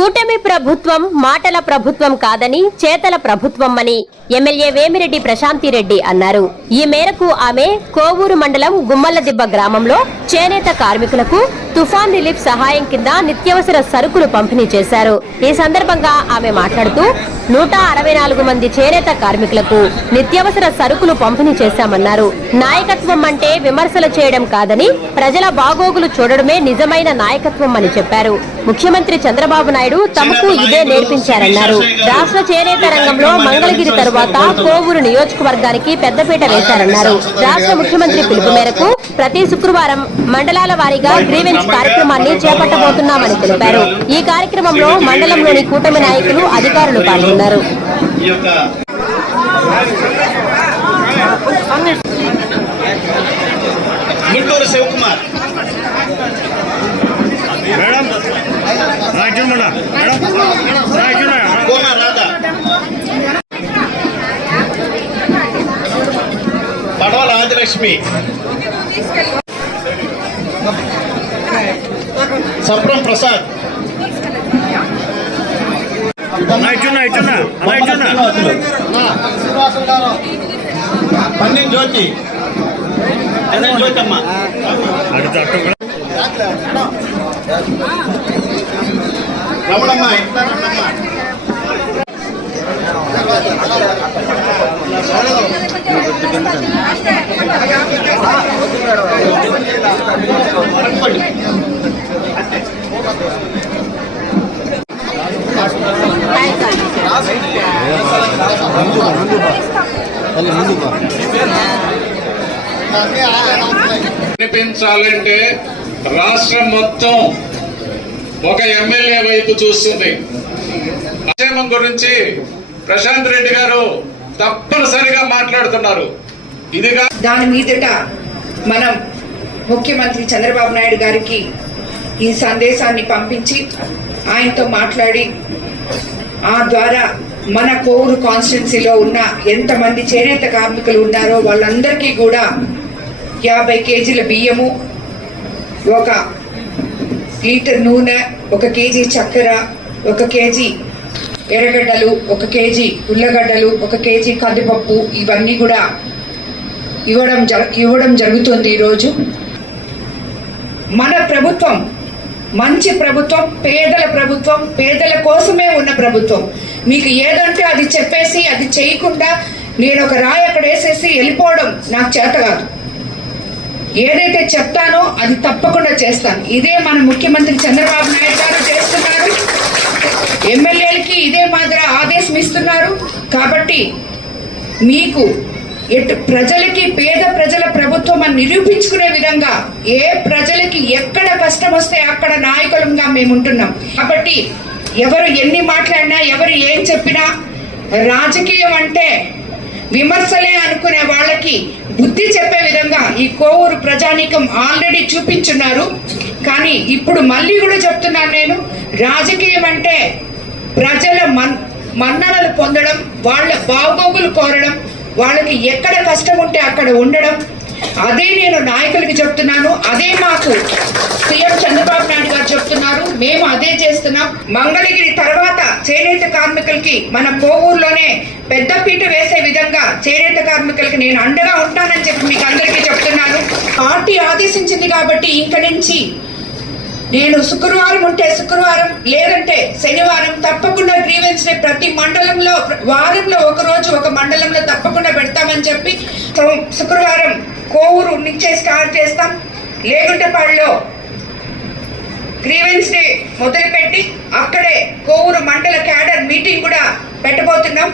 కూటమి ప్రభుత్వం మాటల ప్రభుత్వం కాదని చేతల ప్రభుత్వం అని ఎమ్మెల్యే వేమిరెడ్డి ప్రశాంతిరెడ్డి అన్నారు. ఈ మేరకు ఆమె కోవూరు మండలం గుమ్మలదిబ్బ గ్రామంలో చేనేత కార్మికులకు తుఫాన్ రిలీఫ్ సహాయం కింద నిత్యావసర సరుకులు పంపిణీ చేశారు. ఈ సందర్భంగా ఆమె మాట్లాడుతూ 164 మంది చేనేత కార్మికులకు నిత్యావసర సరుకులు పంపిణీ చేశామన్నారు. నాయకత్వం అంటే విమర్శలు చేయడం కాదని ప్రజల బాగోగులు చూడడమే నిజమైన నాయకత్వం అని చెప్పారు. ముఖ్యమంత్రి చంద్రబాబు నాయుడు తమకు ఇదే నేర్పించారన్నారు. రాష్ట్ర చేనేత రంగంలో మంగళగిరి తరువాత కోవూరు నియోజకవర్గానికి పెద్దపీట వేశారన్నారు. రాష్ట్ర ముఖ్యమంత్రి పిలుపు మేరకు ప్రతి శుక్రవారం మండలాల వారీగా గ్రీవెన్స్ కార్యక్రమాన్ని చేపట్టబోతున్నామని తెలిపారు. ఈ కార్యక్రమంలో మండలంలోని కూటమి నాయకులు, అధికారులు పాల్గొన్నారు. గుంటూరు శివకుమార్ పడవల ఆదిలక్ష్మి, సప్రం ప్రసాద్, పన్నెం జ్యోతి, జ్యోతమ్మ, రమణమ్మ, వినిపించాలంటే రాష్ట్రం మొత్తం ఒక ఎమ్మెల్యే వైపు చూస్తుంది. సంక్షేమం గురించి ప్రశాంత్ రెడ్డి గారు తప్పనిసరిగా మాట్లాడుతున్నారు. ఇదిగా దాని మీదట మనం ముఖ్యమంత్రి చంద్రబాబు నాయుడు గారికి ఈ సందేశాన్ని పంపించి ఆయనతో మాట్లాడి ఆ ద్వారా మన కోవూరు కాన్స్టిట్యున్సీలో ఉన్న ఎంతమంది చేనేత కార్మికులు ఉన్నారో వాళ్ళందరికీ కూడా 50 కేజీల బియ్యము, 1 లీటర్ నూనె, 1 కేజీ చక్కెర, 1 కేజీ ఎర్రగడ్డలు, 1 కేజీ ఉల్లగడ్డలు, 1 కేజీ కందిపప్పు ఇవన్నీ కూడా ఇవ్వడం జరుగుతుంది. ఈరోజు మన ప్రభుత్వం మంచి ప్రభుత్వం, పేదల ప్రభుత్వం, పేదల కోసమే ఉన్న ప్రభుత్వం. మీకు ఏదంటే అది చెప్పేసి అది చేయకుండా నేను ఒక రాయి అక్కడ వేసేసి వెళ్ళిపోవడం నాకు చేత కాదు. ఏదైతే చెప్తానో అది తప్పకుండా చేస్తాను. ఇదే మన ముఖ్యమంత్రి చంద్రబాబు నాయుడు గారు చేస్తున్నారు. ఎమ్మెల్యేలకి ఇదే మాదిరి ఆదేశం ఇస్తున్నారు. కాబట్టి మీకు ప్రజలకి, పేద ప్రజల ప్రభుత్వం అని నిరూపించుకునే విధంగా ఏ ప్రజలకి ఎక్కడ కష్టం వస్తే అక్కడ నాయకులంగా మేము ఉంటున్నాం. కాబట్టి ఎవరు ఎన్ని మాట్లాడినా, ఎవరు ఏం చెప్పినా, రాజకీయం అంటే విమర్శలే అనుకునే వాళ్ళకి బుద్ధి చెప్పే విధంగా ఈ కోవూరు ప్రజానీకం ఆల్రెడీ చూపించున్నారు. కానీ ఇప్పుడు మళ్ళీ కూడా చెప్తున్నాను, నేను రాజకీయం అంటే ప్రజల మన్ననలు పొందడం, వాళ్ళ బాగోగులు కోరడం, వాళ్ళకి ఎక్కడ కష్టం ఉంటే అక్కడ ఉండడం. అదే నేను నాయకులకి చెప్తున్నాను. అదే మాకు సీఎం చంద్రబాబు నాయుడు గారు చెప్తున్నారు. మేము అదే చేస్తున్నాం. మంగళగిరి తర్వాత చేనేత కార్మికులకి మన కోవూరులోనే పెద్దపీట వేసే విధంగా చేనేత కార్మికులకి నేను అండగా ఉంటానని చెప్పి మీకు అందరికీ చెప్తున్నాను. పార్టీ ఆదేశించింది కాబట్టి ఇంక నుంచి నేను శుక్రవారం ఉంటే శుక్రవారం, లేదంటే శనివారం తప్పకుండా గ్రీవెన్స్ డే ప్రతి మండలంలో వారంలో ఒక రోజు ఒక మండలంలో తప్పకుండా పెడతామని చెప్పి శుక్రవారం కోవూరు నుంచే స్టార్ట్ చేస్తాం. లేకుంటేపాడులో గ్రీవెన్స్ డే మొదలుపెట్టి అక్కడే కోవూరు మండల క్యాడర్ మీటింగ్ కూడా పెట్టబోతున్నాం.